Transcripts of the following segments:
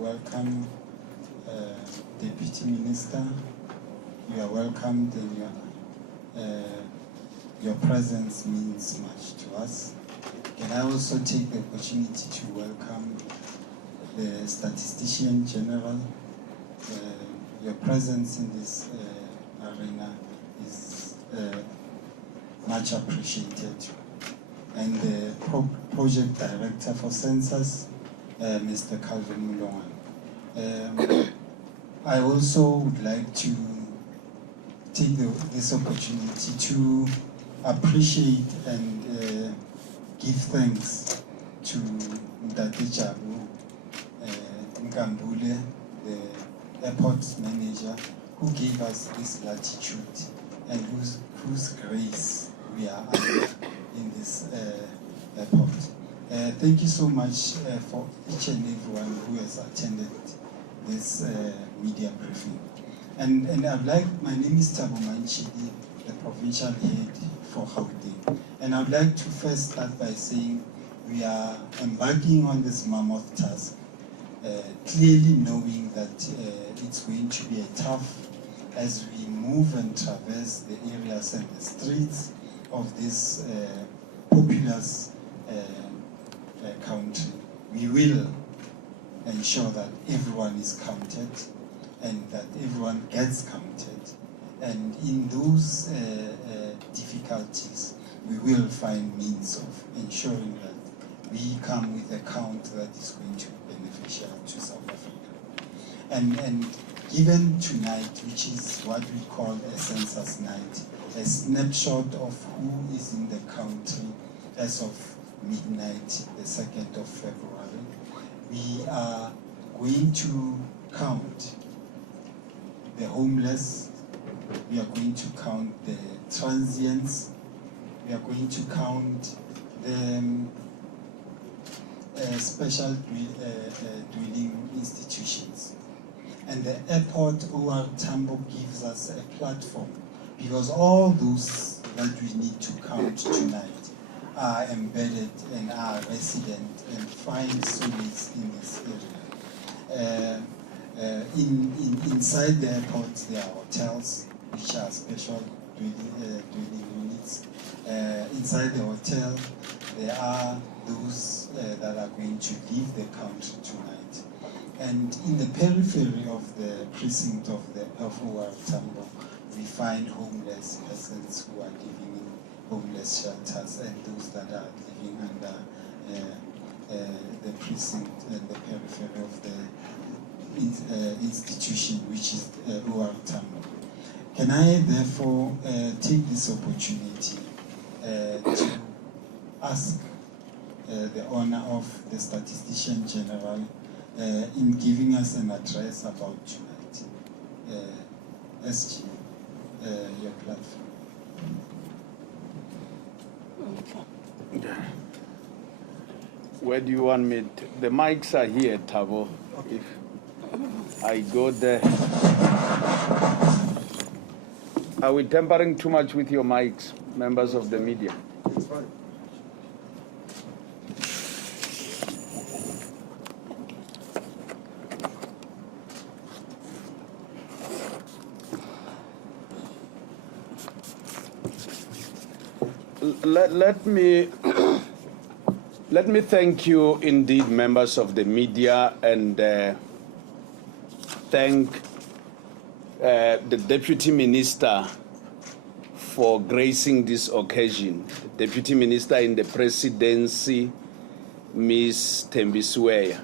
welcome Deputy Minister. You are welcomed, and your presence means much to us. Can I also take the opportunity to welcome the Statistician General? Your presence in this arena is much appreciated. And the Project Director for Census, Mr. Calvin Mulongana. I also would like to take this opportunity to appreciate and give thanks to Ndate Jabu Nkambule, the airport manager, who gave us this latitude and whose grace we are under in this airport. Thank you so much for each and everyone who has attended this media briefing. And my name is Thabo Manchidi, the provincial head for Gauteng. And I'd like to first start by saying we are embarking on this mammoth task, clearly knowing that it's going to be a tough as we move and traverse the areas and the streets of this populous country. We will ensure that everyone is counted and that everyone gets counted. And in those difficulties, we will find means of ensuring that we come with a count that is going to be beneficial to South Africa. And given tonight, which is what we call a Census Night, a snapshot of who is in the country as of midnight, the 2nd of February, we are going to count the homeless, we are going to count the transients, we are going to count the special dwelling institutions. And the airport OR Tambo gives us a platform, because all those that we need to count tonight are embedded and are resident and find solace in this area. Inside the airport, there are hotels, which are special dwelling units. Inside the hotel, there are those that are going to leave the country tonight. And in the periphery of the precinct of OR Tambo, we find homeless persons who are living in homeless shelters and those that are living under the precinct and the periphery of the institution, which is OR Tambo. Can I therefore take this opportunity to ask the honor of the Statistician General in giving us an address about tonight. SG, your platform. Where do you want me to? The mics are here, Thabo. Okay. If I go there. Are we tampering too much with your mics, members of the media? It's fine. Let me thank you indeed, members of the media, and thank the Deputy Minister for gracing this occasion. The Deputy Minister in the Presidency, Ms. Thembisiweya,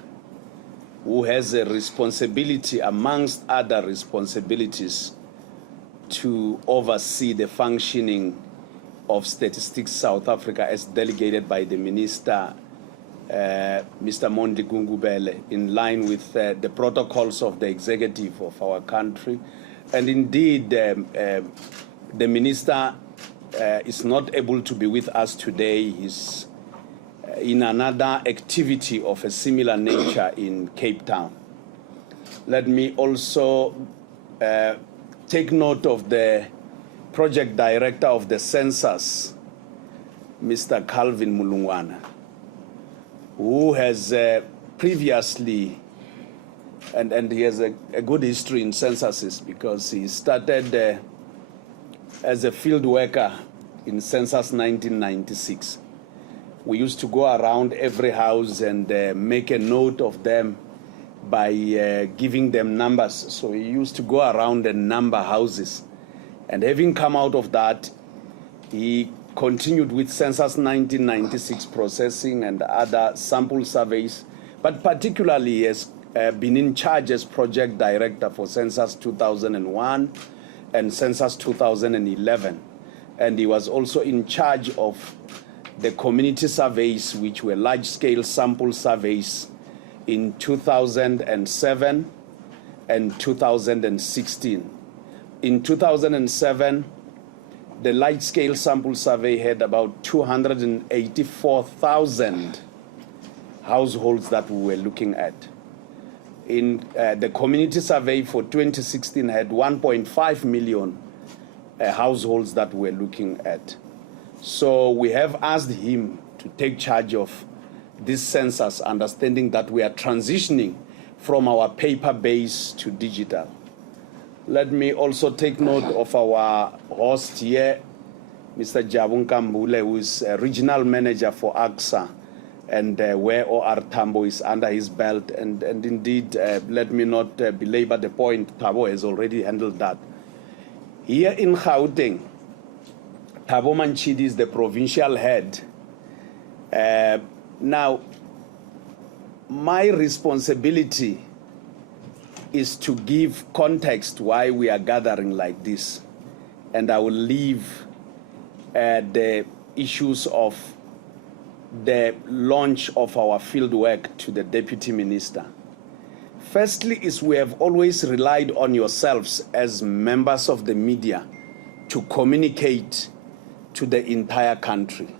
who has a responsibility, amongst other responsibilities, to oversee the functioning of Statistics South Africa as delegated by the Minister, Mr. Mondli Gungubele, in line with the protocols of the executive of our country. And indeed, the Minister is not able to be with us today. He's in another activity of a similar nature in Cape Town. Let me also take note of the Project Director of the Census, Mr. Calvin Mulongana, who has previously and he has a good history in censuses because he started as a field worker in Census 1996. We used to go around every house and make a note of them by giving them numbers. So he used to go around and number houses. And having come out of that, he continued with Census 1996 processing and other sample surveys, but particularly he has been in charge as project director for Census 2001 and Census 2011. And he was also in charge of the community surveys, which were large-scale sample surveys in 2007 and 2016. In 2007, the large-scale sample survey had about 284,000 households that we were looking at. In the community survey for 2016 had 1.5 million households that we were looking at. So we have asked him to take charge of this census, understanding that we are transitioning from our paper-based to digital. Let me also take note of our host here, Mr. Jabun Kambule, who is a regional manager for AXA, and where OR Tambo is under his belt. And indeed, let me not belabor the point, Thabo has already handled that. Here in Gauteng, Thabo Manchidi is the provincial head. Now, my responsibility is to give context why we are gathering like this. And I will leave the issues of the launch of our field work to the Deputy Minister. Firstly, is we have always relied on yourselves as members of the media to communicate to the entire country.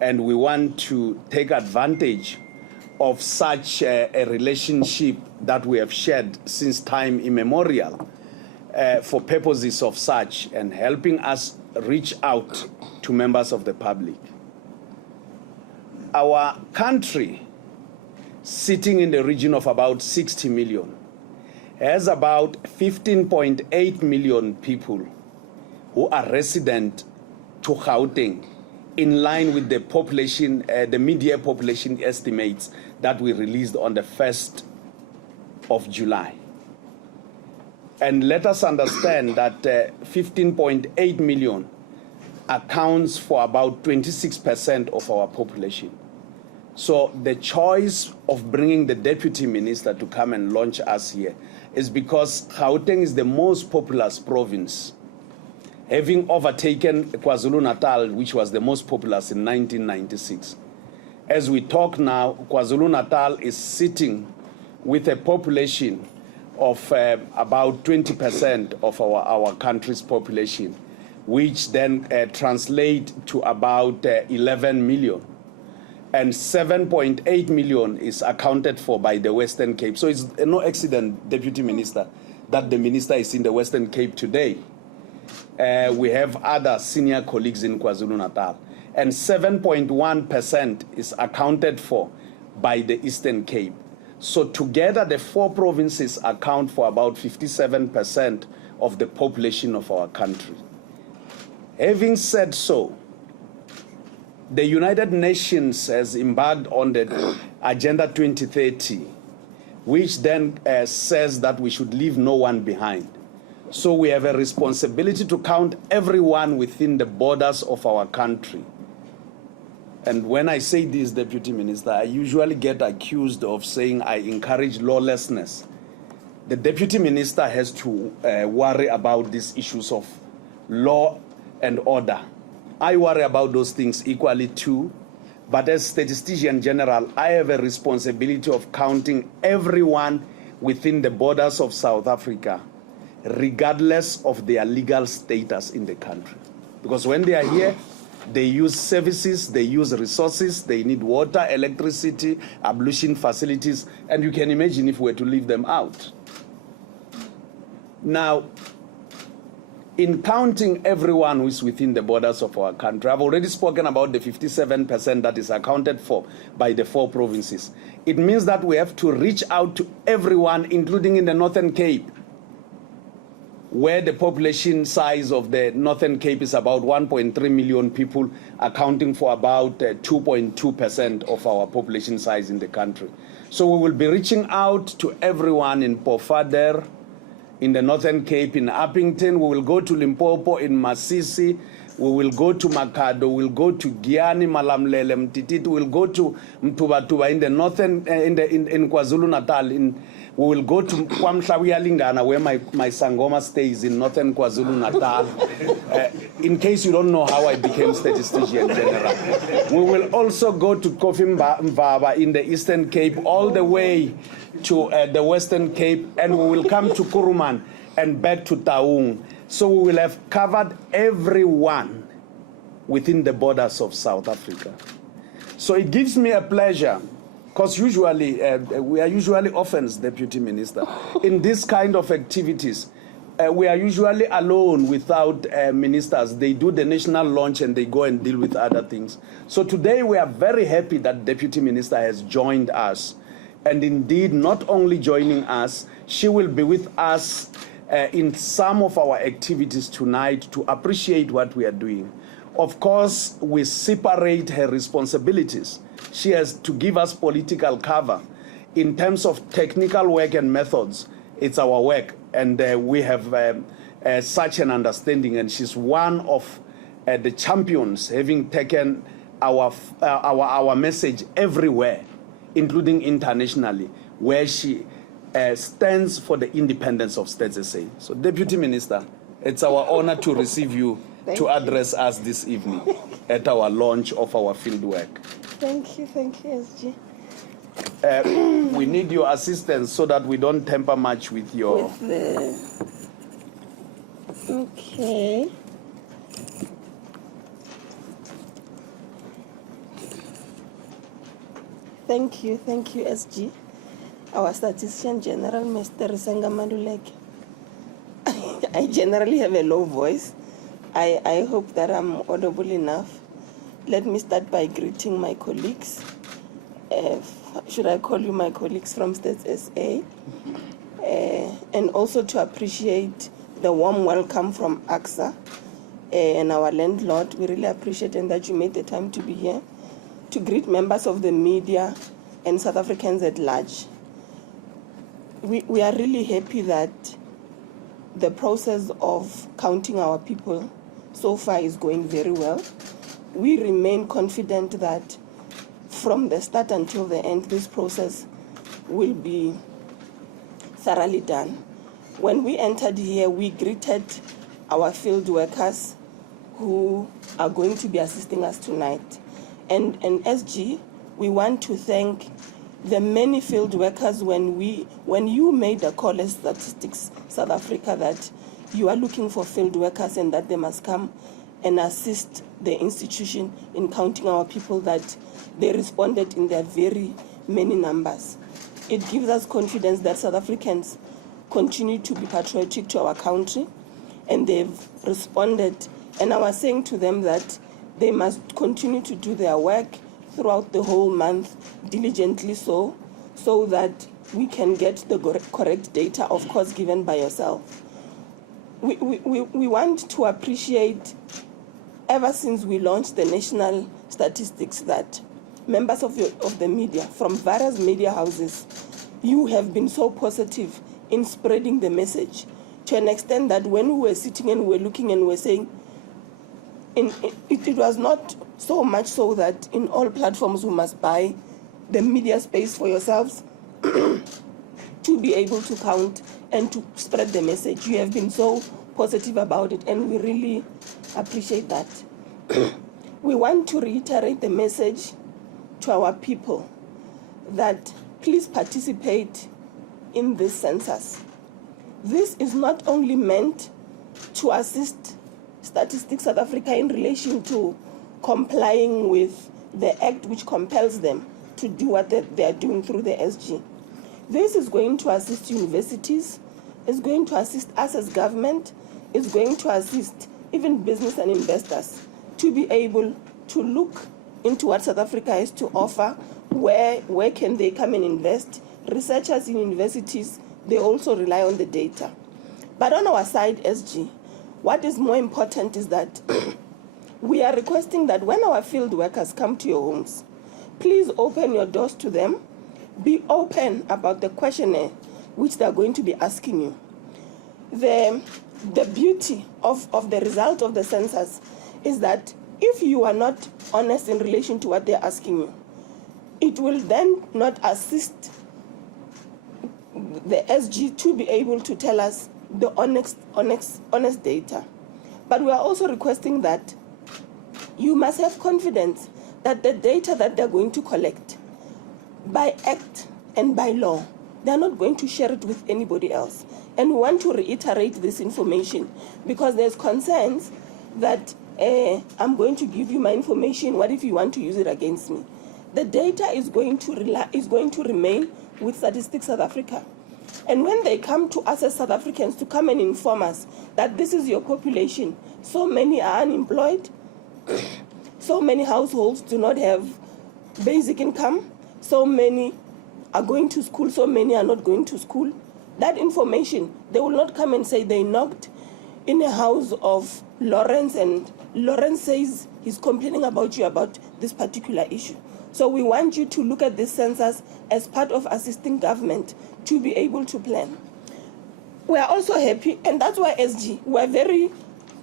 And we want to take advantage of such a relationship that we have shared since time immemorial for purposes of such and helping us reach out to members of the public. Our country, sitting in the region of about 60 million, has about 15.8 million people who are resident to Gauteng, in line with the population, the media population estimates that we released on the 1st of July. And let us understand that 15.8 million accounts for about 26% of our population. So the choice of bringing the Deputy Minister to come and launch us here is because Gauteng is the most populous province, having overtaken KwaZulu-Natal, which was the most populous in 1996. As we talk now, KwaZulu-Natal is sitting with a population of about 20% of our country's population, which then translate to about 11 million. And 7.8 million is accounted for by the Western Cape. So it's no accident, Deputy Minister, that the Minister is in the Western Cape today. We have other senior colleagues in KwaZulu-Natal. And 7.1% is accounted for by the Eastern Cape. So together, the four provinces account for about 57% of the population of our country. Having said so, the United Nations has embarked on the Agenda 2030, which then says that we should leave no one behind. So we have a responsibility to count everyone within the borders of our country. And when I say this, Deputy Minister, I usually get accused of saying I encourage lawlessness. The Deputy Minister has to worry about these issues of law and order. I worry about those things equally too, but as Statistician General, I have a responsibility of counting everyone within the borders of South Africa, regardless of their legal status in the country. Because when they are here, they use services, they use resources, they need water, electricity, ablution facilities, and you can imagine if we were to leave them out. Now, in counting everyone who is within the borders of our country. I've already spoken about the 57% that is accounted for by the 4 provinces. It means that we have to reach out to everyone, including in the Northern Cape, where the population size of the Northern Cape is about 1.3 million people, accounting for about 2.2% of our population size in the country. So we will be reaching out to everyone in Pofadder, in the Northern Cape, in Uppington. We will go to Limpopo, in Masisi. We will go to Makado. We will go to Giani, Malamlele, Mtititi. We will go to Mtubatuba in the northern, in KwaZulu-Natal. We will go to Kwamhlawiyalingana, where my Sangoma stays in northern KwaZulu-Natal. In case you don't know how I became statistician general. We will also go to Kofi Mvaba in the Eastern Cape, all the way to the Western Cape, and we will come to Kuruman and back to Taung. So we will have covered everyone within the borders of South Africa. So it gives me a pleasure, because usually, we are usually orphans, Deputy Minister. In this kind of activities, we are usually alone without ministers. They do the national launch and they go and deal with other things. So today we are very happy that Deputy Minister has joined us. And indeed, not only joining us, she will be with us in some of our activities tonight to appreciate what we are doing. Of course, we separate her responsibilities. She has to give us political cover. In terms of technical work and methods, it's our work. And we have such an understanding. And she's one of the champions, having taken our message everywhere, including internationally, where she stands for the independence of States SA. So, Deputy Minister, it's our honor to receive you to address us this evening at our launch of our fieldwork. Thank you, SG. We need your assistance so that we don't tamper much with your... Okay. Thank you, SG. Our Statistician General, Mr. Risenga Maduleke. I generally have a low voice. I hope that I'm audible enough. Let me start by greeting my colleagues. Should I call you my colleagues from States SA? And also to appreciate the warm welcome from AXA and our landlord. We really appreciate it that you made the time to be here. To greet members of the media and South Africans at large. We are really happy that the process of counting our people so far is going very well. We remain confident that from the start until the end, this process will be thoroughly done. When we entered here, we greeted our field workers who are going to be assisting us tonight. And SG, we want to thank the many field workers when you made a call as Statistics South Africa that you are looking for field workers and that they must come and assist the institution in counting our people, that they responded in their very many numbers. It gives us confidence that South Africans continue to be patriotic to our country, and they've responded. And I was saying to them that they must continue to do their work throughout the whole month, diligently so that we can get the correct data, of course, given by yourself. We want to appreciate, ever since we launched the national statistics, that members of the media, from various media houses, you have been so positive in spreading the message to an extent that when we were sitting and we were looking and we were saying, it was not so much so that in all platforms you must buy the media space for yourselves to be able to count and to spread the message. You have been so positive about it, and we really appreciate that. We want to reiterate the message to our people that please participate in this census. This is not only meant to assist Statistics South Africa in relation to complying with the act which compels them to do what they are doing through the SG. This is going to assist universities, it's going to assist us as government, is going to assist even business and investors to be able to look into what South Africa has to offer, where can they come and invest. Researchers in universities, they also rely on the data. But on our side, SG, what is more important is that we are requesting that when our field workers come to your homes, please open your doors to them. Be open about the questionnaire which they are going to be asking you. The beauty of the result of the census is that if you are not honest in relation to what they're asking you, it will then not assist the SG to be able to tell us the honest data. But we are also requesting that you must have confidence that the data that they're going to collect, by act and by law, they're not going to share it with anybody else. And we want to reiterate this information because there's concerns that I'm going to give you my information, what if you want to use it against me? The data is going to remain with Statistics South Africa. And when they come to us as South Africans to come and inform us that this is your population, so many are unemployed, so many households do not have basic income, so many are going to school, so many are not going to school. That information, they will not come and say they knocked in a house of Lawrence and Lawrence says he's complaining about you about this particular issue. So we want you to look at this census as part of assisting government to be able to plan. We are also happy, and that's why SG, we're very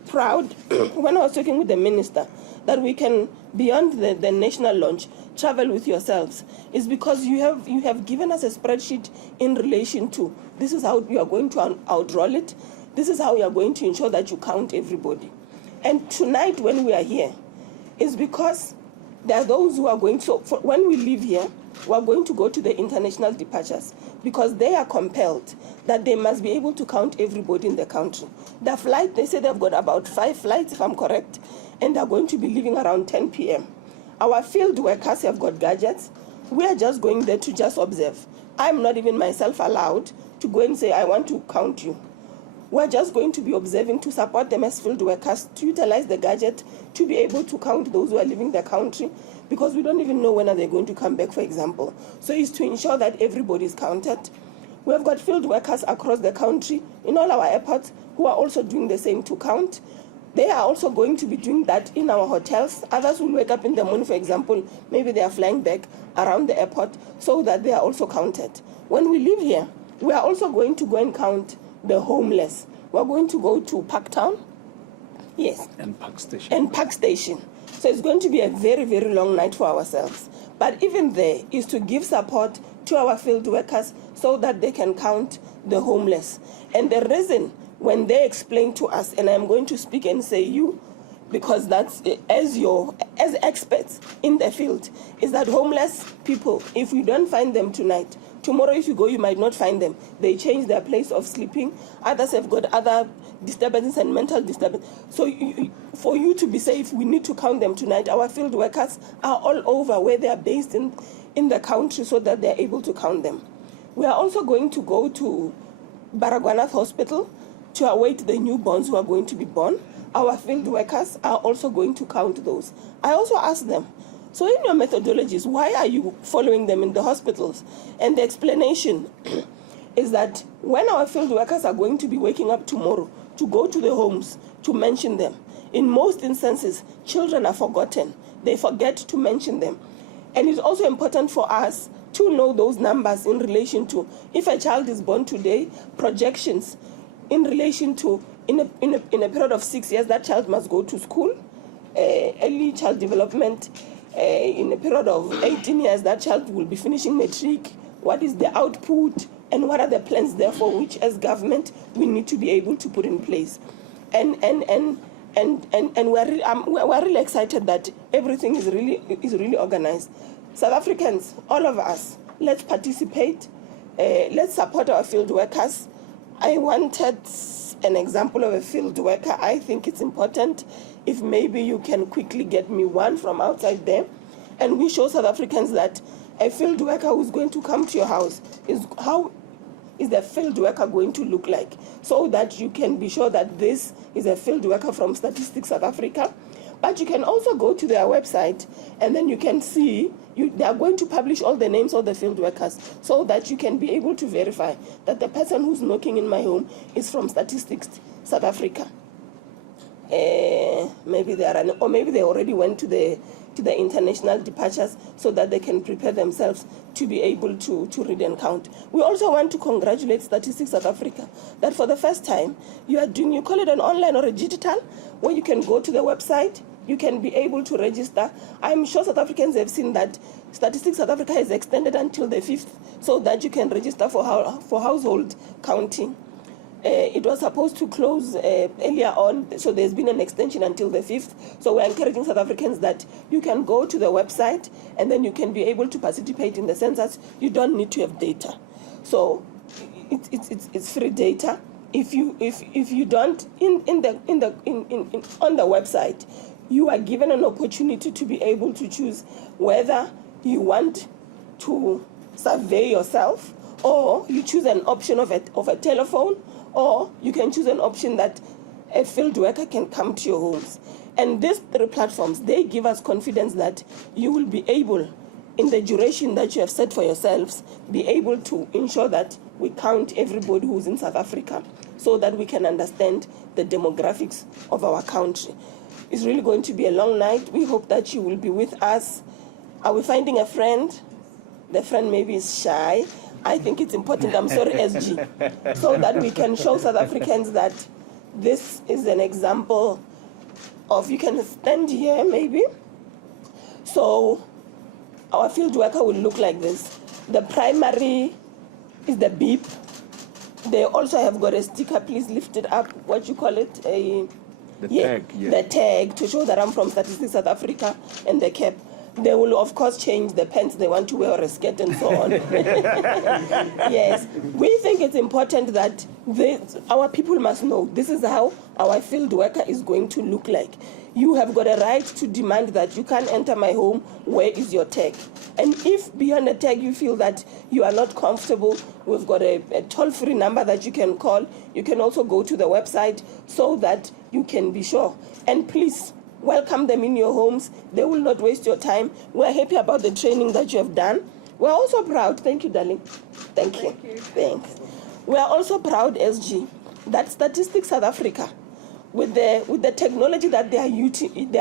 proud when I was talking with the minister that we can, beyond the national launch, travel with yourselves, is because you have given us a spreadsheet in relation to this is how you are going to outroll it, this is how you are going to ensure that you count everybody. And tonight when we are here is because there are those who are going to, when we leave here, we are going to go to the international departures because they are compelled that they must be able to count everybody in the country. The flight, they say they've got about 5 flights, if I'm correct, and they're going to be leaving around 10 p.m. Our field workers have got gadgets. We are just going there to just observe. I'm not even myself allowed to go and say, I want to count you. We're just going to be observing to support them as field workers, to utilize the gadget, to be able to count those who are leaving the country, because we don't even know when are they going to come back, for example. So it's to ensure that everybody is counted. We have got field workers across the country in all our airports who are also doing the same to count. They are also going to be doing that in our hotels. Others will wake up in the morning, for example, maybe they are flying back around the airport so that they are also counted. When we leave here, we are also going to go and count the homeless. We're going to go to Parktown. Yes. And Park Station. And Park Station. So it's going to be a very, very long night for ourselves. But even there is to give support to our field workers so that they can count the homeless. And the reason when they explain to us, and I'm going to speak and say you, because that's as experts in the field, is that homeless people, if we don't find them tonight, tomorrow if you go, you might not find them. They change their place of sleeping. Others have got other disturbances and mental disturbance. So for you to be safe, we need to count them tonight. Our field workers are all over where they are based in the country so that they're able to count them. We are also going to go to Baragwanath Hospital to await the newborns who are going to be born. Our field workers are also going to count those. I also asked them, so in your methodologies, why are you following them in the hospitals? And the explanation is that when our field workers are going to be waking up tomorrow to go to the homes to mention them, in most instances, children are forgotten. They forget to mention them. And it's also important for us to know those numbers in relation to, if a child is born today, projections in relation to, in a period of 6 years, that child must go to school, early child development. In a period of 18 years, that child will be finishing matric. What is the output, and what are the plans therefore, which as government we need to be able to put in place? And we're really excited that everything is really organized. South Africans, all of us, let's participate. Let's support our field workers. I wanted an example of a field worker. I think it's important if maybe you can quickly get me one from outside there, and we show South Africans that a field worker who's going to come to your house is how is the field worker going to look like, so that you can be sure that this is a field worker from Statistics South Africa. But you can also go to their website, and then you can see they are going to publish all the names of the field workers, so that you can be able to verify that the person who's knocking in my home is from Statistics South Africa. Maybe they are, or maybe they already went to the international departures, so that they can prepare themselves to be able to read and count. We also want to congratulate Statistics South Africa that for the first time you call it an online or a digital, where you can go to the website, you can be able to register. I'm sure South Africans have seen that Statistics South Africa has extended until the 5th, so that you can register for household counting. It was supposed to close earlier on, so there's been an extension until the 5th. So we're encouraging South Africans that you can go to the website, and then you can be able to participate in the census. You don't need to have data, so it's free data. If you don't on the website, you are given an opportunity to be able to choose whether you want to survey yourself, or you choose an option of a telephone, or you can choose an option that a field worker can come to your homes. And these 3 platforms, they give us confidence that you will be able, in the duration that you have set for yourselves, be able to ensure that we count everybody who's in South Africa, so that we can understand the demographics of our country. It's really going to be a long night. We hope that you will be with us. Are we finding a friend? The friend maybe is shy. I think it's important, I'm sorry, SG, so that we can show South Africans that this is an example of, you can stand here maybe. So our field worker will look like this. The primary is the beep. They also have got a sticker, please lift it up, what you call it? Tag, yeah. The tag, to show that I'm from Statistics South Africa, and the cap. They will, of course, change the pants they want to wear, or a skirt, and so on. Yes, we think it's important that our people must know this is how our field worker is going to look like. You have got a right to demand that you can't enter my home, where is your tag? And if beyond the tag you feel that you are not comfortable, we've got a toll-free number that you can call. You can also go to the website, so that you can be sure. And please, welcome them in your homes. They will not waste your time. We're happy about the training that you have done. We're also proud. Thank you, darling. Thank you. Thanks. We're also proud, SG, that Statistics South Africa, with the technology that they are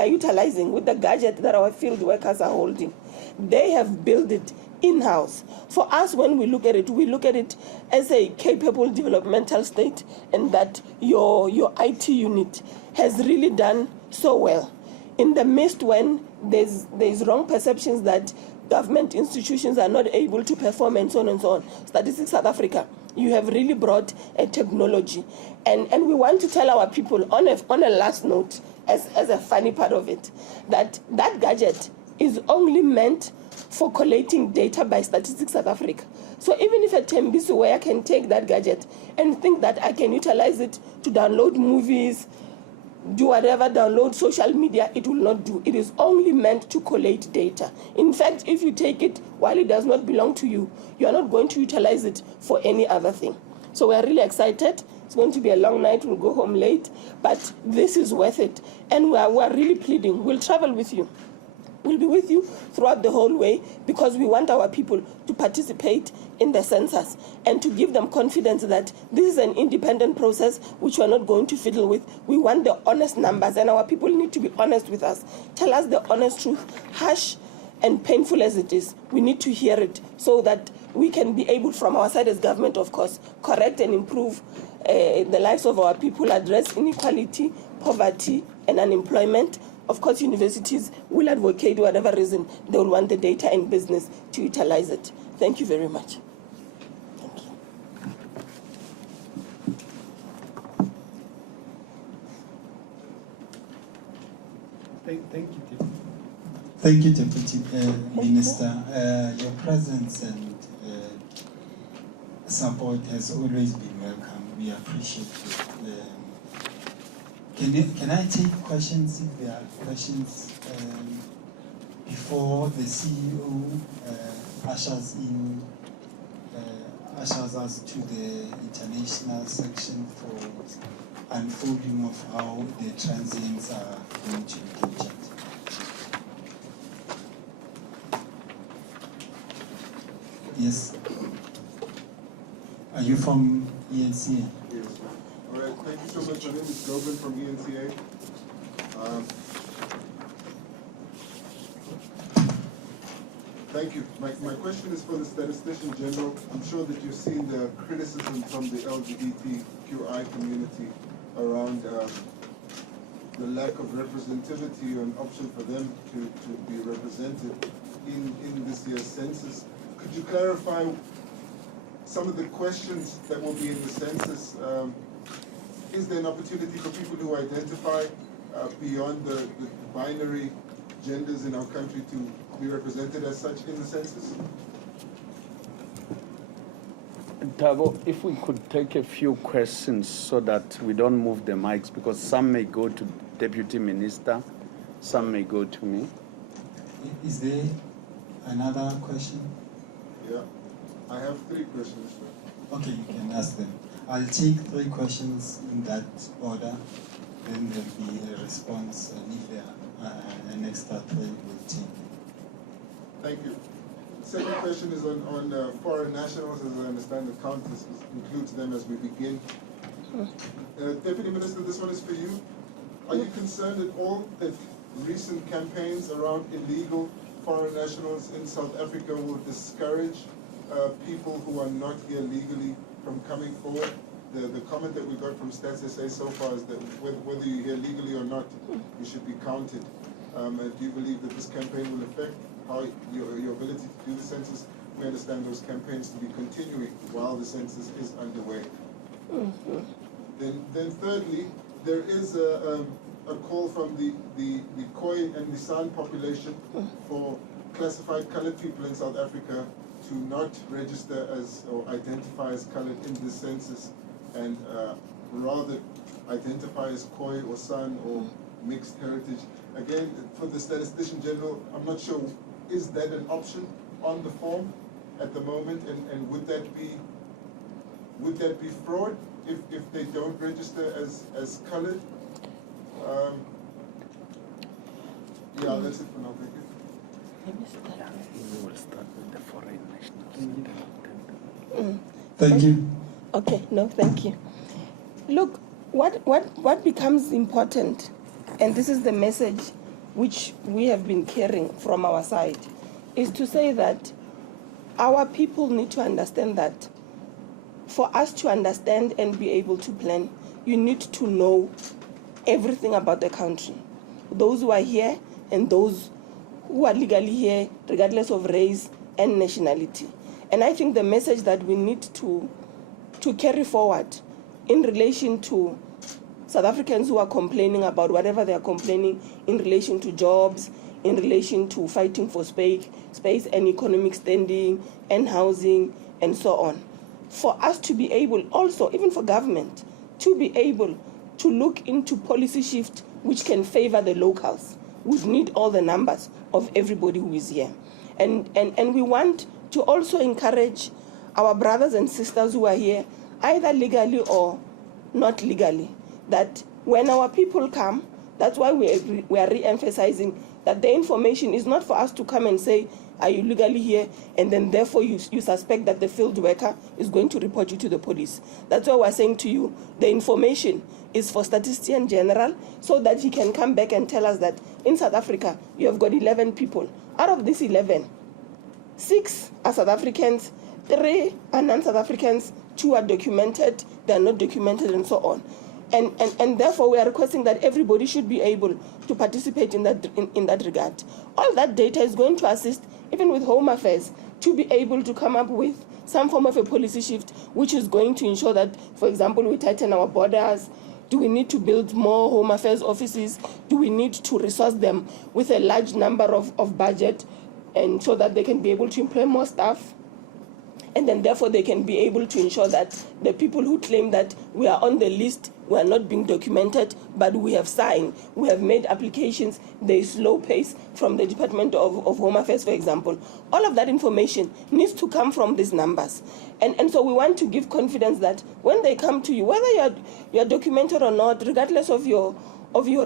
utilizing, with the gadget that our field workers are holding, they have built it in-house. For us, when we look at it as a capable developmental state, and that your IT unit has really done so well. In the midst when there's wrong perceptions that government institutions are not able to perform, and so on and so on, Statistics South Africa, you have really brought a technology. And we want to tell our people on a last note, as a funny part of it, that gadget is only meant for collating data by Statistics South Africa. So even if a Tembisi where can take that gadget and think that I can utilize it to download movies, do whatever, download social media, it will not do. It is only meant to collate data. In fact, if you take it while it does not belong to you, you are not going to utilize it for any other thing. So we are really excited. It's going to be a long night. We'll go home late, but this is worth it. And we are really pleading. We'll travel with you. We'll be with you throughout the whole way, because we want our people to participate in the census and to give them confidence that this is an independent process which we're not going to fiddle with. We want the honest numbers, and our people need to be honest with us. Tell us the honest truth, harsh and painful as it is. We need to hear it, so that we can be able, from our side as government, of course, correct and improve the lives of our people, address inequality, poverty, and unemployment. Of course, universities will advocate whatever reason they will want the data and business to utilize it. Thank you very much. Thank you. Thank you, Deputy. Thank you, Deputy Minister. Your presence and support has always been welcome. We appreciate it. Can I take questions if there are questions before the CEO ushers ushers us to the international section for unfolding of how the transients are going to be captured. Yes. Are you from ENCA? Yes. All right, thank you so much. My name is Govan from ENCA. Thank you. My question is for the Statistician General. I'm sure that you've seen the criticism from the LGBTQI community around the lack of representativity or an option for them to be represented in this year's census. Could you clarify some of the questions that will be in the census? Is there an opportunity for people who identify beyond the binary genders in our country to be represented as such in the census? Tabo, if we could take a few questions so that we don't move the mics, because some may go to Deputy Minister, some may go to me. Is there another question? Yeah, I have 3 questions. Sir. Okay, you can ask them. I'll take 3 questions in that order, then there'll be a response, and if there are an extra 3, we'll take. Thank you. Second question is on foreign nationals. As I understand, the count includes them as we begin. Deputy Minister, this one is for you. Are you concerned at all that recent campaigns around illegal foreign nationals in South Africa will discourage people who are not here legally from coming forward? The comment that we got from Stats SA so far is that whether you're here legally or not, you should be counted. Do you believe that this campaign will affect how your ability to do the census? We understand those campaigns to be continuing while the census is underway. Then thirdly, there is a call from the Khoi and the San population for classified colored people in South Africa to not register as or identify as colored in this census, and rather identify as Khoi or San or mixed heritage. Again, for the Statistician General, I'm not sure, is that an option on the form at the moment, and would that be fraud if they don't register as colored? Yeah, that's it for now. Thank you. We will start with the foreign nationals. Thank you. Okay, no, thank you. Look, what becomes important, and this is the message which we have been carrying from our side, is to say that our people need to understand that for us to understand and be able to plan, you need to know everything about the country. Those who are here and those who are legally here, regardless of race and nationality. And I think the message that we need to carry forward in relation to South Africans who are complaining about whatever they are complaining in relation to jobs, in relation to fighting for space and economic standing and housing and so on. For us to be able also, even for government, to be able to look into policy shift which can favor the locals. We need all the numbers of everybody who is here. And we want to also encourage our brothers and sisters who are here, either legally or not legally, that when our people come, that's why we are re-emphasizing that the information is not for us to come and say, are you legally here? And then therefore you suspect that the field worker is going to report you to the police. That's why we're saying to you, the information is for Statistician General, so that he can come back and tell us that in South Africa, you have got 11 people. Out of these 11, 6 are South Africans, 3 are non-South Africans, 2 are documented, they are not documented, and so on. And therefore, we are requesting that everybody should be able to participate in that regard. All that data is going to assist, even with Home Affairs, to be able to come up with some form of a policy shift, which is going to ensure that, for example, we tighten our borders. Do we need to build more Home Affairs offices? Do we need to resource them with a large number of budget, and so that they can be able to employ more staff? and then therefore they can be able to ensure that the people who claim that we are on the list, we are not being documented, but we have signed, we have made applications, there is slow pace from the Department of Home Affairs, for example. All of that information needs to come from these numbers. And so we want to give confidence that when they come to you, whether you're documented or not, regardless of your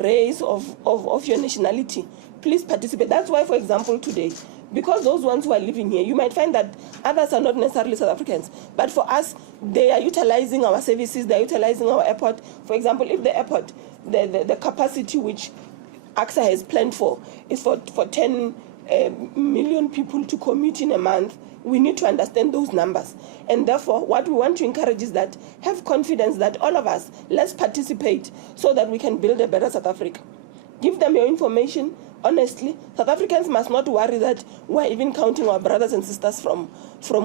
race, of your nationality, please participate. That's why, for example, today, because those ones who are living here, you might find that others are not necessarily South Africans, but for us, they are utilizing our services, they are utilizing our airport. For example, if the airport, the capacity which AXA has planned for is for 10 million people to commute in a month, we need to understand those numbers. And therefore, what we want to encourage is that have confidence that all of us, let's participate so that we can build a better South Africa. Give them your information. Honestly, South Africans must not worry that we're even counting our brothers and sisters from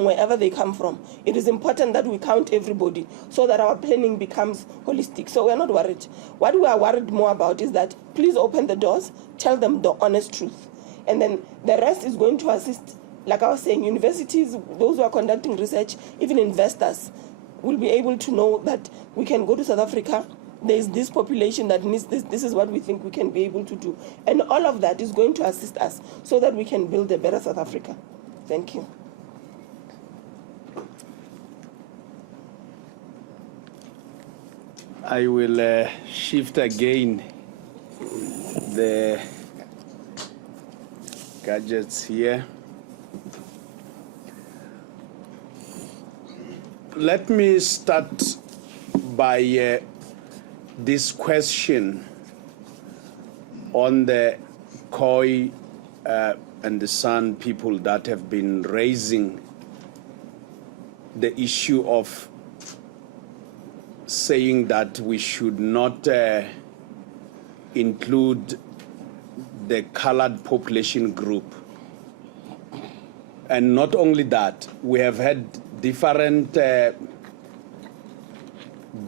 wherever they come from. It is important that we count everybody so that our planning becomes holistic. So we're not worried. What we are worried more about is that please open the doors, tell them the honest truth. And then the rest is going to assist, like I was saying, universities, those who are conducting research, even investors will be able to know that we can go to South Africa, there is this population that needs this is what we think we can be able to do. And all of that is going to assist us so that we can build a better South Africa. Thank you. I will shift again the gadgets here. Let me start by this question on the Khoi and the San people that have been raising the issue of saying that we should not include the colored population group. And not only that, we have had different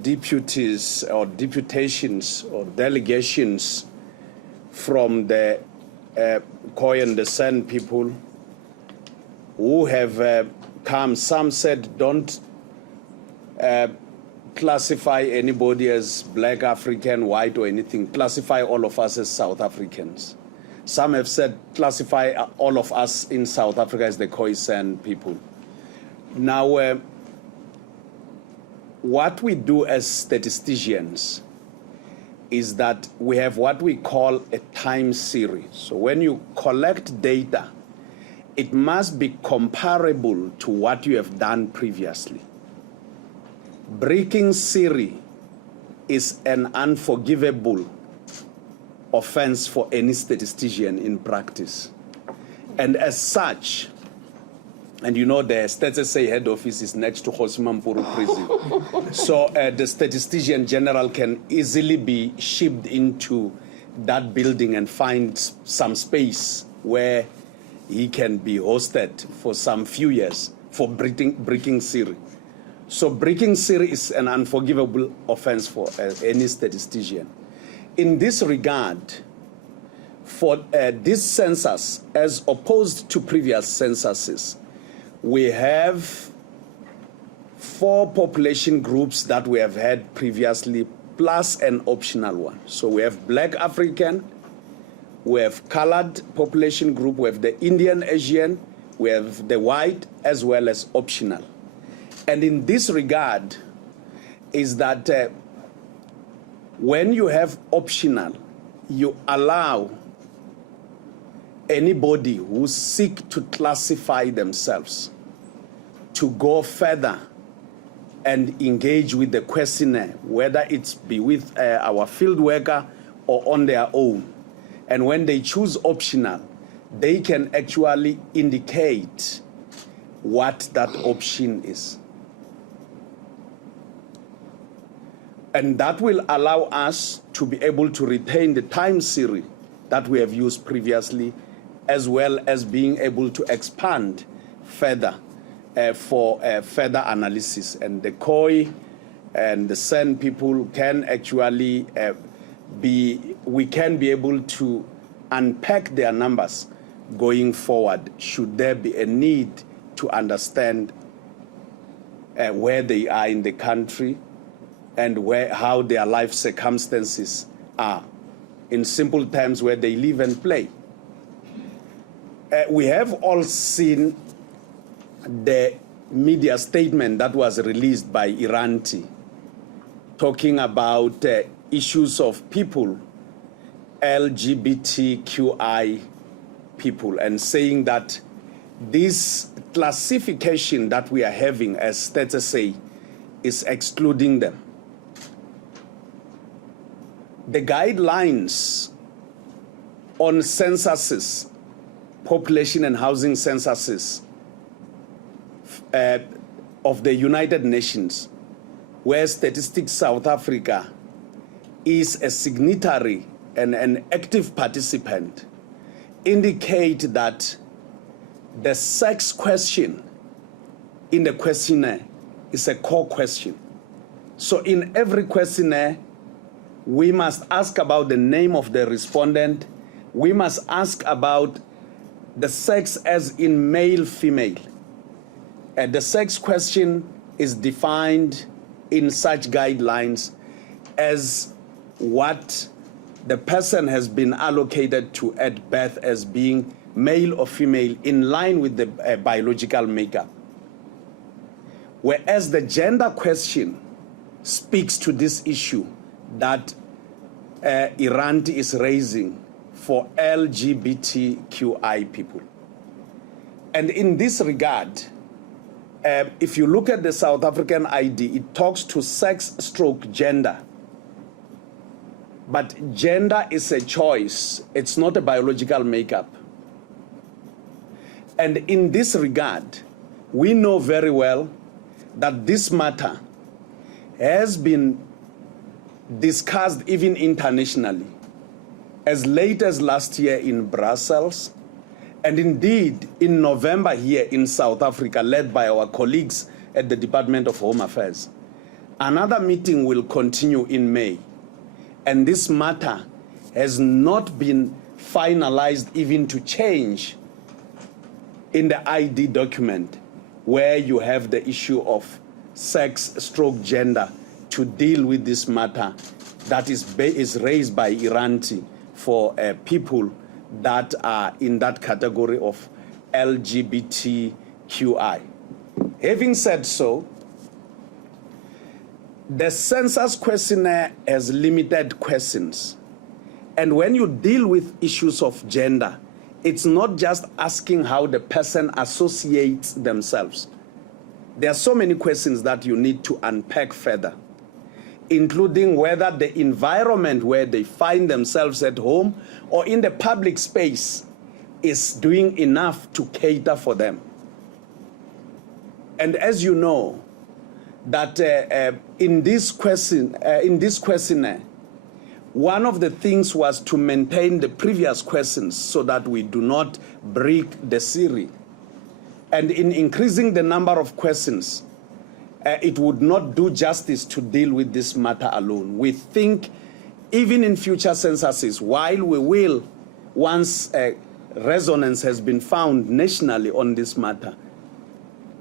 deputies or deputations or delegations from the Khoi and the San people who have come. Some said don't classify anybody as black, African, white or anything. Classify all of us as South Africans. Some have said classify all of us in South Africa as the Khoi San people. Now, what we do as statisticians is that we have what we call a time series. So when you collect data, it must be comparable to what you have done previously. Breaking series is an unforgivable offense for any statistician in practice. And as such, and you know the Census head office is next to Hosimampuru prison. So the statistician general can easily be shipped into that building and find some space where he can be hosted for some few years for breaking series. So breaking series is an unforgivable offense for any statistician. In this regard, for this census, as opposed to previous censuses, we have 4 population groups that we have had previously, plus an optional one. So we have Black African, we have colored population group, we have the Indian Asian, we have the white, as well as optional. And in this regard, is that when you have optional, you allow anybody who seek to classify themselves to go further and engage with the questionnaire, whether it's be with our field worker or on their own. And when they choose optional, they can actually indicate what that option is. And that will allow us to be able to retain the time series that we have used previously, as well as being able to expand further for further analysis. And the Khoi and the San people can actually we can be able to unpack their numbers going forward, should there be a need to understand where they are in the country and how their life circumstances are. In simple terms, where they live and play. We have all seen the media statement that was released by Iranti talking about issues of people, LGBTQI people, and saying that this classification that we are having, as states say, is excluding them. The guidelines on censuses, population and housing censuses of the United Nations, where Statistics South Africa is a signatory and an active participant, indicate that the sex question in the questionnaire is a core question. So in every questionnaire, we must ask about the name of the respondent. We must ask about the sex as in male, female. And the sex question is defined in such guidelines as what the person has been allocated to at birth as being male or female in line with the biological makeup. Whereas the gender question speaks to this issue that Iranti is raising for LGBTQI people. And in this regard, if you look at the South African ID, it talks to sex/gender. But gender is a choice. It's not a biological makeup. And in this regard, we know very well that this matter has been discussed even internationally, as late as last year in Brussels, and indeed in November here in South Africa, led by our colleagues at the Department of Home Affairs. Another meeting will continue in May, and this matter has not been finalized even to change in the ID document, where you have the issue of sex/gender to deal with this matter that is raised by Iranti for people that are in that category of LGBTQI. Having said so, the census questionnaire has limited questions. And when you deal with issues of gender, it's not just asking how the person associates themselves. There are so many questions that you need to unpack further, including whether the environment where they find themselves at home or in the public space is doing enough to cater for them. And as you know, that in this questionnaire, one of the things was to maintain the previous questions so that we do not break the series. And in increasing the number of questions, it would not do justice to deal with this matter alone. We think even in future censuses, while we will, once resonance has been found nationally on this matter,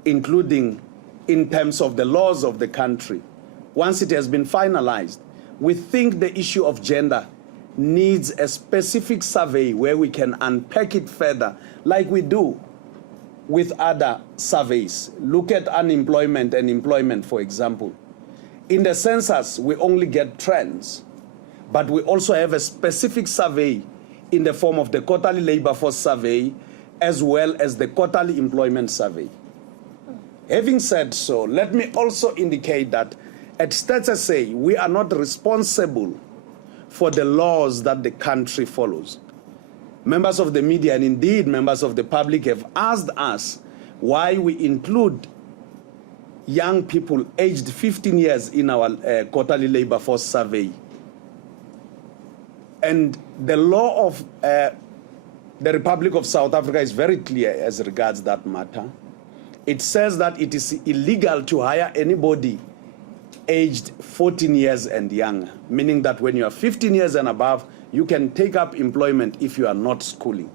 including in terms of the laws of the country, once it has been finalized, we think the issue of gender needs a specific survey where we can unpack it further, like we do with other surveys. Look at unemployment and employment, for example. In the census, we only get trends, but we also have a specific survey in the form of the quarterly labor force survey, as well as the quarterly employment survey. Having said so, let me also indicate that at Census say we are not responsible for the laws that the country follows. Members of the media and indeed members of the public have asked us why we include young people aged 15 years in our quarterly labor force survey. And the law of the Republic of South Africa is very clear as regards that matter. It says that it is illegal to hire anybody aged 14 years and younger, meaning that when you are 15 years and above, you can take up employment if you are not schooling.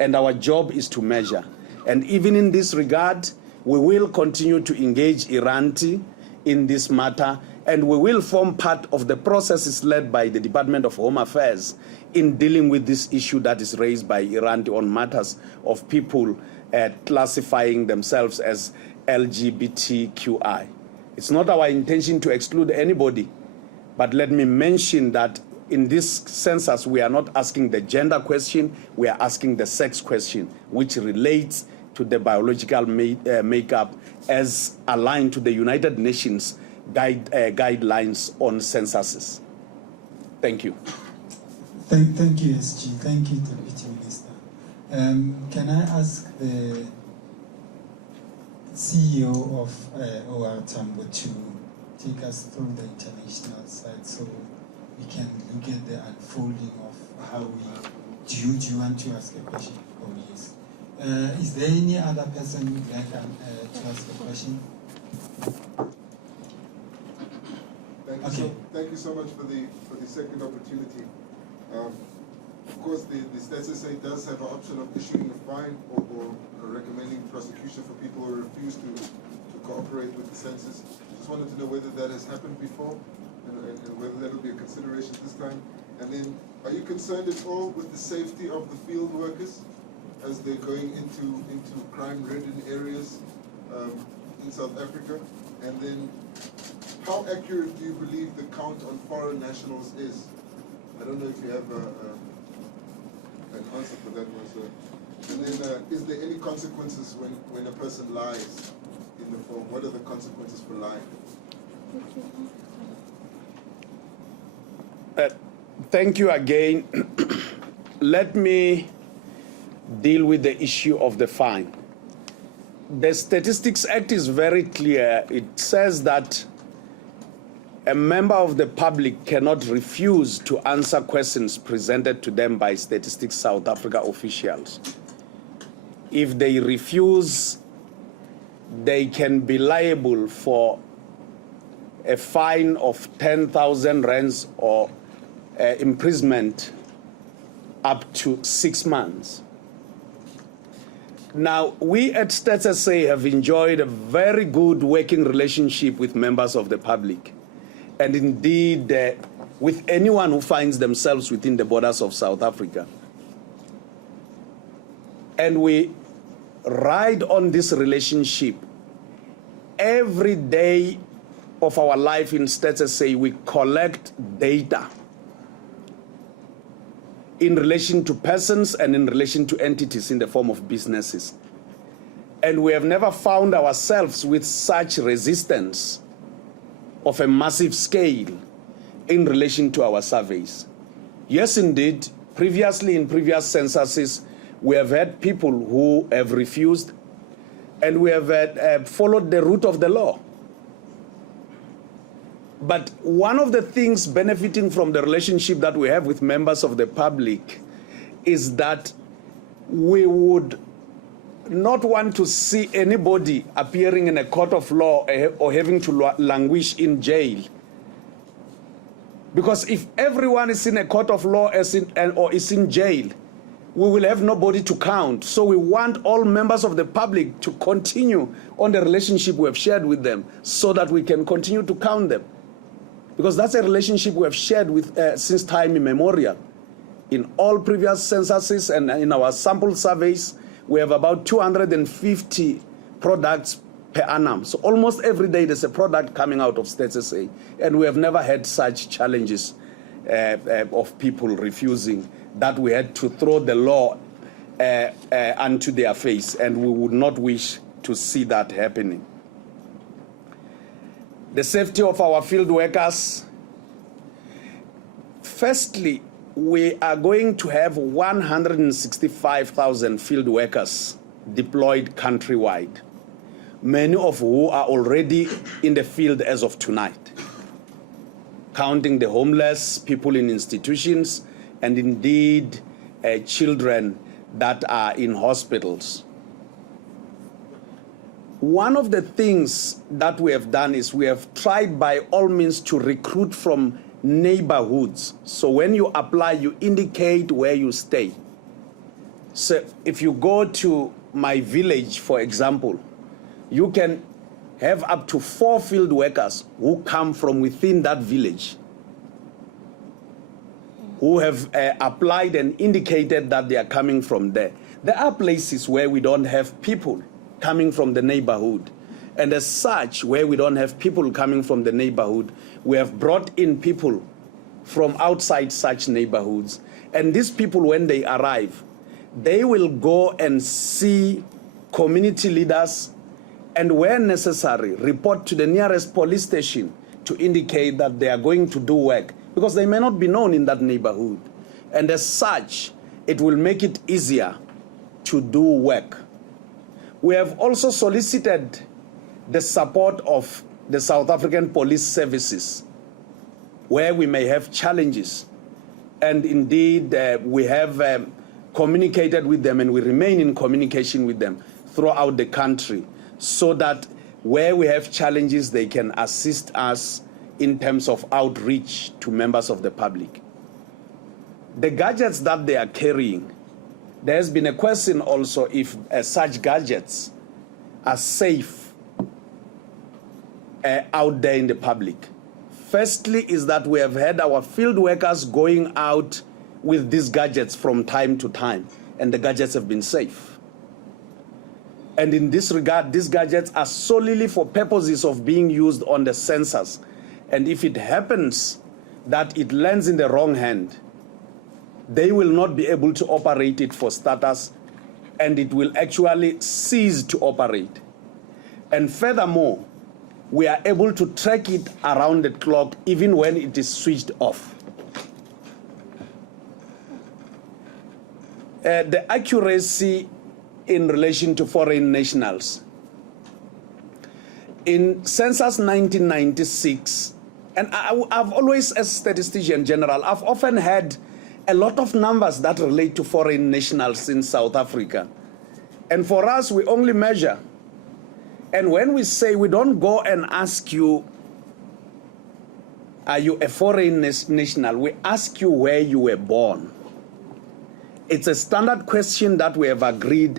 And our job is to measure. And even in this regard, We will continue to engage Iranti in this matter, and we will form part of the processes led by the Department of Home Affairs in dealing with this issue that is raised by Iranti on matters of people classifying themselves as LGBTQI. It's not our intention to exclude anybody, but let me mention that in this census, we are not asking the gender question, we are asking the sex question, which relates to the biological makeup as aligned to the United Nations guidelines on censuses. Thank you. Thank you, SG. Thank you, Deputy Minister. Can I ask the CEO of OR Tambo to take us through the international side so we can look at the unfolding of how we... Do you want to ask a question? Oh, yes. Is there any other person who would like to ask a question? Thank you so much for the second opportunity. Of course, the Census Night does have an option of issuing a fine or recommending prosecution for people who refuse to cooperate with the census. Just wanted to know whether that has happened before and whether that will be a consideration this time. And then, are you concerned at all with the safety of the field workers as they're going into crime-ridden areas in South Africa? And then, how accurate do you believe the count on foreign nationals is? I don't know if you have an answer for that one, sir. And then, is there any consequences when a person lies in the form? What are the consequences for lying? Thank you again. Let me deal with the issue of the fine. The Statistics Act is very clear. It says that a member of the public cannot refuse to answer questions presented to them by Statistics South Africa officials. If they refuse, they can be liable for a fine of 10,000 rands or imprisonment up to 6 months. Now, we at Census have enjoyed a very good working relationship with members of the public, and indeed with anyone who finds themselves within the borders of South Africa. And we ride on this relationship every day of our life in Census. We collect data in relation to persons and in relation to entities in the form of businesses. And we have never found ourselves with such resistance of a massive scale in relation to our surveys. Yes, indeed, previously in previous censuses, we have had people who have refused, and we have followed the route of the law. But one of the things benefiting from the relationship that we have with members of the public is that we would not want to see anybody appearing in a court of law or having to languish in jail. Because if everyone is in a court of law or is in jail, we will have nobody to count. So we want all members of the public to continue on the relationship we have shared with them so that we can continue to count them. Because that's a relationship we have shared with since time immemorial. In all previous censuses and in our sample surveys, we have about 250 products per annum. So almost every day there's a product coming out of Census, and we have never had such challenges of people refusing that we had to throw the law onto their face, and we would not wish to see that happening. The safety of our field workers. Firstly, we are going to have 165,000 field workers deployed countrywide, many of who are already in the field as of tonight, counting the homeless, people in institutions, and indeed children that are in hospitals. One of the things that we have done is we have tried by all means to recruit from neighborhoods. So when you apply, you indicate where you stay. So if you go to my village, for example, you can have up to 4 field workers who come from within that village, who have applied and indicated that they are coming from there. There are places where we don't have people coming from the neighborhood. And as such, where we don't have people coming from the neighborhood, we have brought in people from outside such neighborhoods. And these people, when they arrive, they will go and see community leaders and where necessary, report to the nearest police station to indicate that they are going to do work, because they may not be known in that neighborhood. And as such, it will make it easier to do work. We have also solicited the support of the South African Police Services, where we may have challenges. And indeed, we have communicated with them, and we remain in communication with them throughout the country, so that where we have challenges, they can assist us in terms of outreach to members of the public. The gadgets that they are carrying, there has been a question also if such gadgets are safe out there in the public. Firstly is that we have had our field workers going out with these gadgets from time to time, and the gadgets have been safe. And in this regard, these gadgets are solely for purposes of being used on the census. And if it happens that it lands in the wrong hand, they will not be able to operate it for starters, and it will actually cease to operate. And furthermore, we are able to track it around the clock even when it is switched off. The accuracy in relation to foreign nationals. In Census 1996, and I've always, as statistician general, I've often had a lot of numbers that relate to foreign nationals in South Africa. And for us, we only measure. And when we say, we don't go and ask you, are you a foreign national? We ask you where you were born. It's a standard question that we have agreed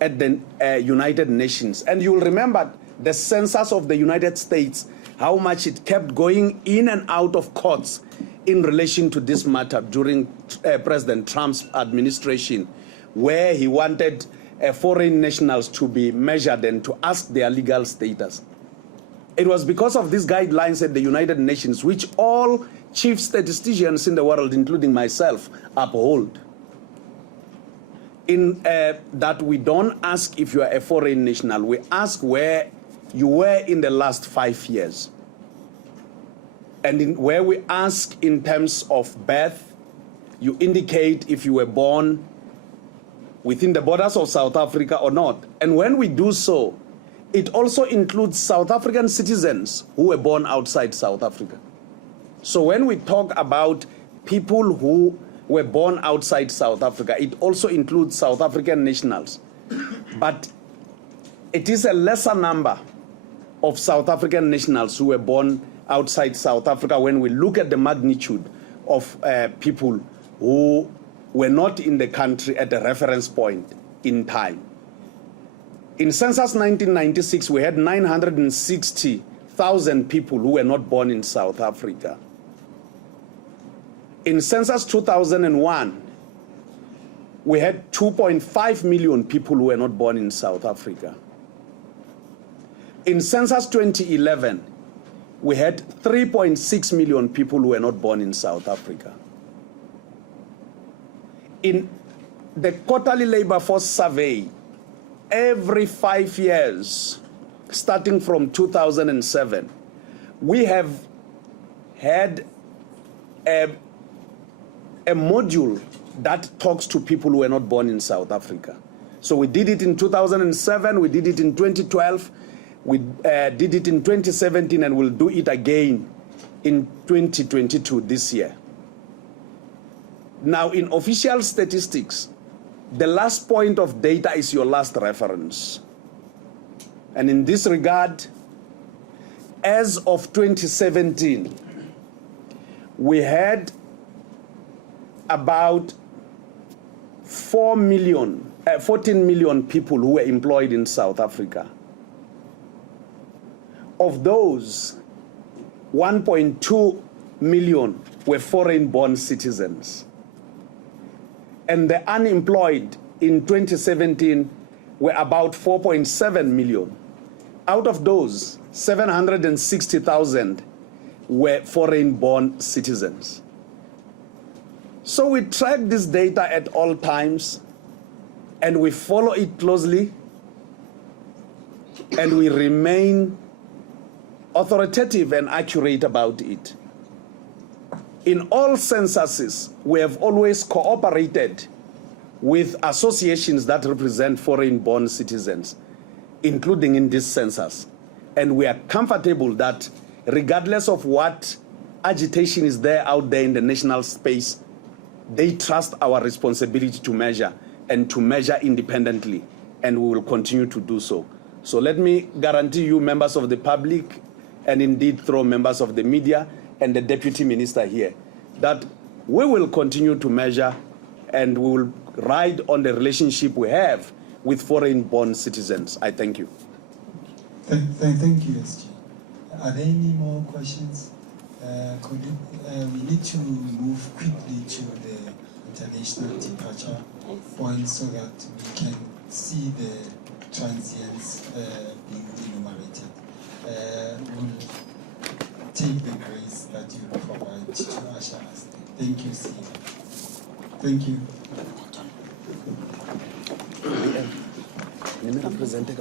at the United Nations. And you'll remember the census of the United States, how much it kept going in and out of courts in relation to this matter during President Trump's administration, where he wanted foreign nationals to be measured and to ask their legal status. It was because of these guidelines at the United Nations, which all chief statisticians in the world, including myself, uphold, in that we don't ask if you are a foreign national. We ask where you were in the last 5 years. And where we ask in terms of birth, you indicate if you were born within the borders of South Africa or not. And when we do so, it also includes South African citizens who were born outside South Africa. So when we talk about people who were born outside South Africa, it also includes South African nationals. But it is a lesser number of South African nationals who were born outside South Africa when we look at the magnitude of people who were not in the country at a reference point in time. In Census 1996, we had 960,000 people who were not born in South Africa. In Census 2001, we had 2.5 million people who were not born in South Africa. In Census 2011, we had 3.6 million people who were not born in South Africa. In the quarterly labor force survey, every 5 years, starting from 2007, we have had a module that talks to people who were not born in South Africa. So we did it in 2007, we did it in 2012, we did it in 2017, and we'll do it again in 2022 this year. Now, in official statistics, the last point of data is your last reference. And in this regard, as of 2017, we had about 14 million people who were employed in South Africa. of those, 1.2 million were foreign-born citizens. And the unemployed in 2017 were about 4.7 million. Out of those, 760,000 were foreign-born citizens. So we track this data at all times, and we follow it closely, and we remain authoritative and accurate about it. In all censuses, we have always cooperated with associations that represent foreign-born citizens, including in this census. And we are comfortable that regardless of what agitation is there out there in the national space, they trust our responsibility to measure and to measure independently, and we will continue to do so. So let me guarantee you, members of the public, and indeed through members of the media and the Deputy Minister here, that we will continue to measure and we will ride on the relationship we have with foreign-born citizens. I thank you. Thank you, SG. Are there any more questions? We need to move quickly to the international departure point so that we can see the transients being enumerated. We'll take the grace that you provide to usher us. Thank you, Steve. Thank you. Represented